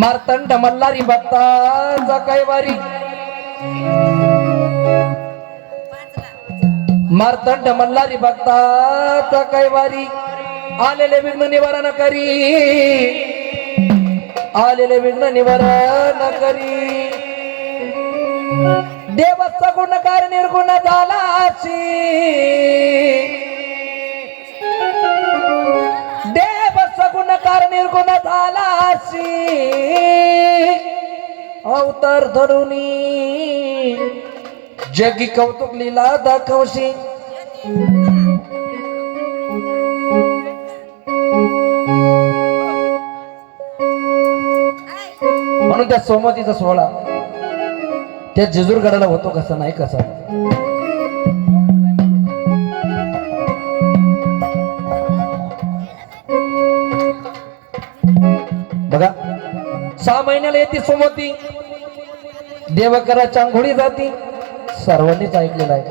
मार्तंड मल्हारी भक्ताचा कैवारी मार्तंड मल्हारी भक्ताचा कैवारी आलेले विघ्न निवारण करी. आलेले विघ्न निवारण करी. देवाचा गुणकार निर्गुण झाला गुणकार निर्गुण झाला अवतार धरुणी जगी कौतुक लिला दाखवशी. म्हणून त्या सोमतीचा सोहळा त्या जेजूरगडाला होतो कसा नाही कसा? सहा महिन्याला येते सोमती. देवकरा चांगोळी जाती. सर्वांनीच ऐकलेलं आहे.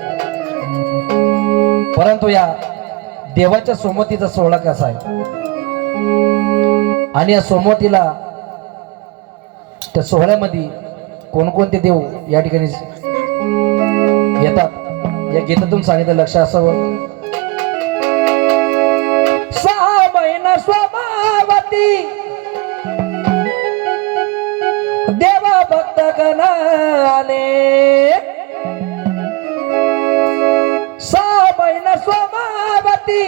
परंतु या देवाच्या सोमतीचा सोहळा कसा आहे? आणि या सोमतीला त्या सोहळ्यामध्ये कोणकोणते देव या ठिकाणी येतात? या गीतातून सांगितलं लक्ष असावं. देव भक्त गणाने सहा महिना स्वभावती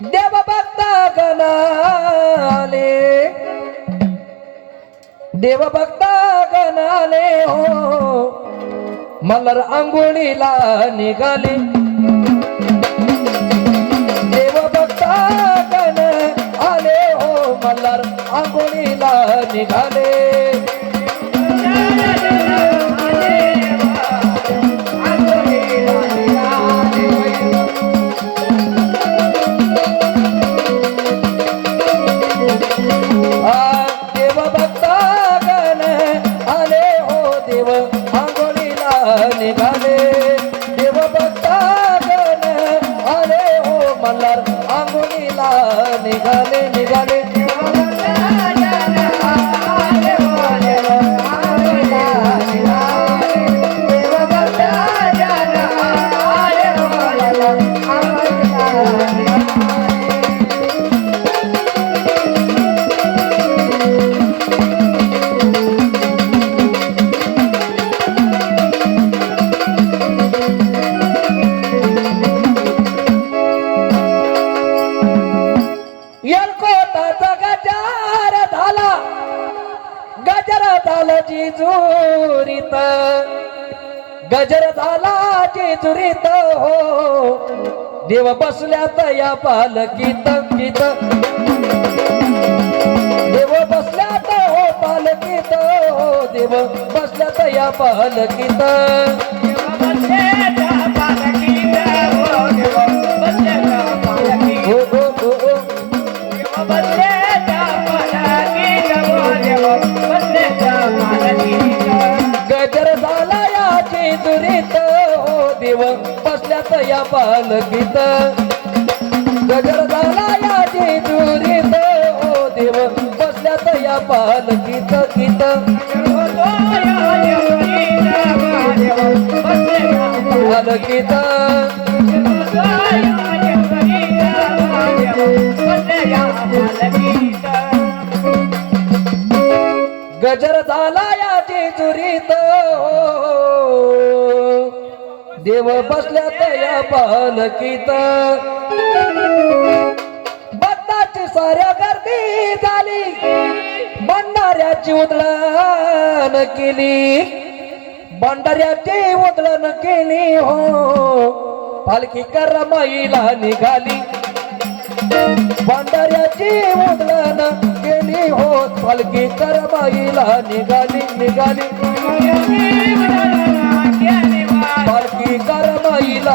देव भक्त गणाले देव भक्त गणाले हो. मलर आंघोळीला निघाली. निघाले गण आले हो देव निघाले. देव आले हो निघाले. गजर चुरीत हो. देव बसल्यात या पालकीत गीत. देव बसल्यात हो पालकीत हो. देव बसल्यात या पालकीत पालकित गजरदाला या जेजुरीत. ओ देव बसल्यात या पालकित गीत पालकित गजर झाला या जेजुरीत. देव बसल्यात या पालकीत बंदाची साऱ्या गर्दी झाली. भंडाऱ्याची उधळण केली. भंडाऱ्याची उधळण केली हो. पालखी करमाईला निघाली. भंडाऱ्याची उधळण केली हो. पालखी करमाईला निघाली निघाली.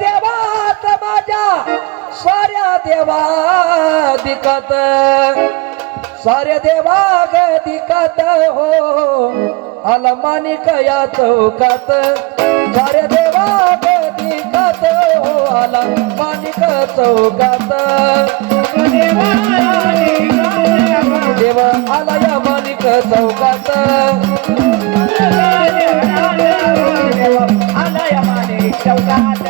देवात माझ्या साऱ्या देवा दिकत साऱ्या देवा ग हो. आला मानिक या चौकात. साऱ्या देवा ग दिकात हो. आला मानिक चौकात. देव आला या मानिक चौकात. विसावा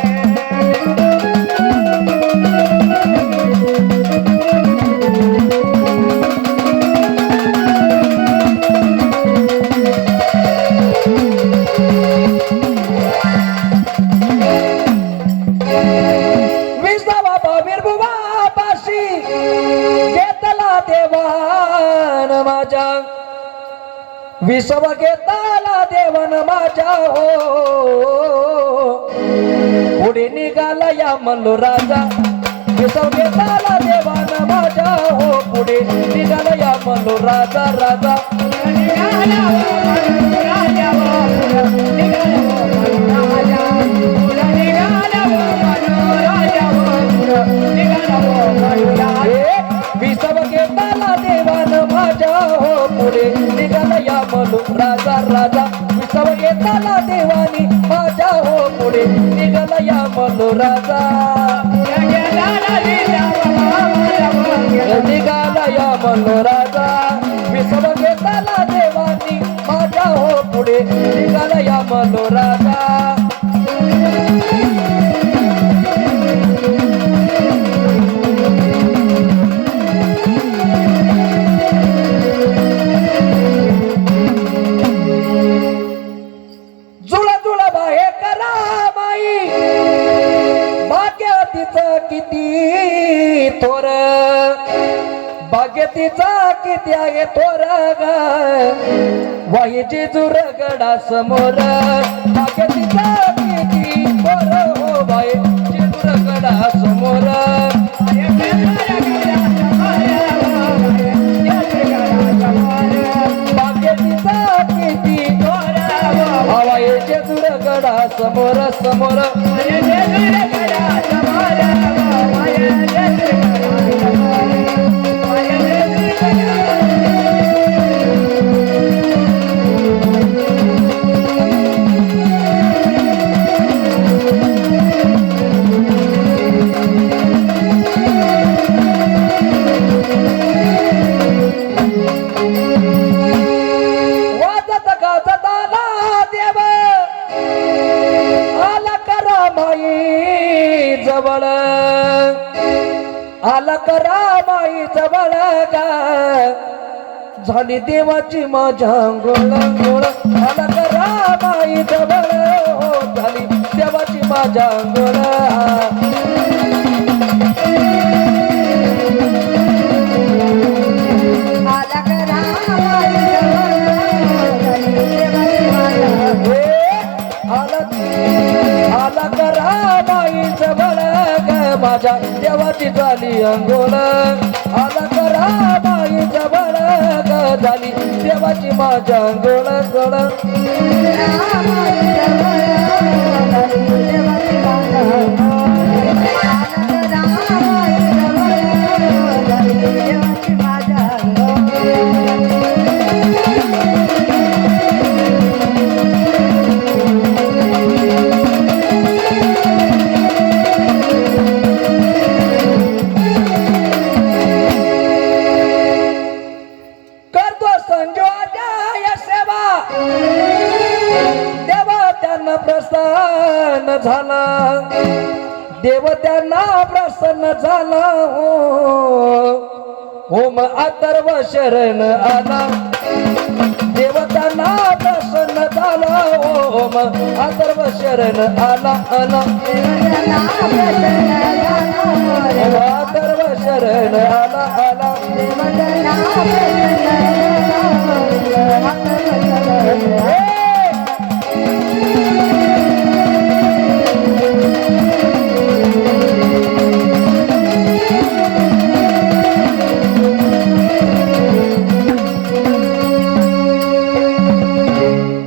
माझ्या. विसव घेताला देवन माझ्या हो. पुढे निघाला या मल्लू राजा विसव घेताला देवान माझ्या हो. पुढे निघाला या मल्लू राजा राजा. घेताला देवानी माझ्या हो पुढे निघाला या मल्लू राजा निघाला या मनोराजा. विसव घेताला देवानी माझ्या हो पुढे निघाला या मनोराजा. तिचा किती आहे थोर ग वाईची जुरगडा समोर. तिचा किती थोर हो वाईची हो जुरगडा समोर. समोर समोर. आला करा माई जवळ झाली देवाची माझ्या गोळ गोळ आला करा माई जवळ हो. झाली देवाची माझ्या देवाची झाली अंगोल आला करा बाई जवळ झाली. देवाची माझ्या अंगोळ गोळ झाला. होम अथर्व शरण आला. देवतांना प्रसन्न झाला. होम अथर्व शरण आला आला. अथर्व शरण आला आला.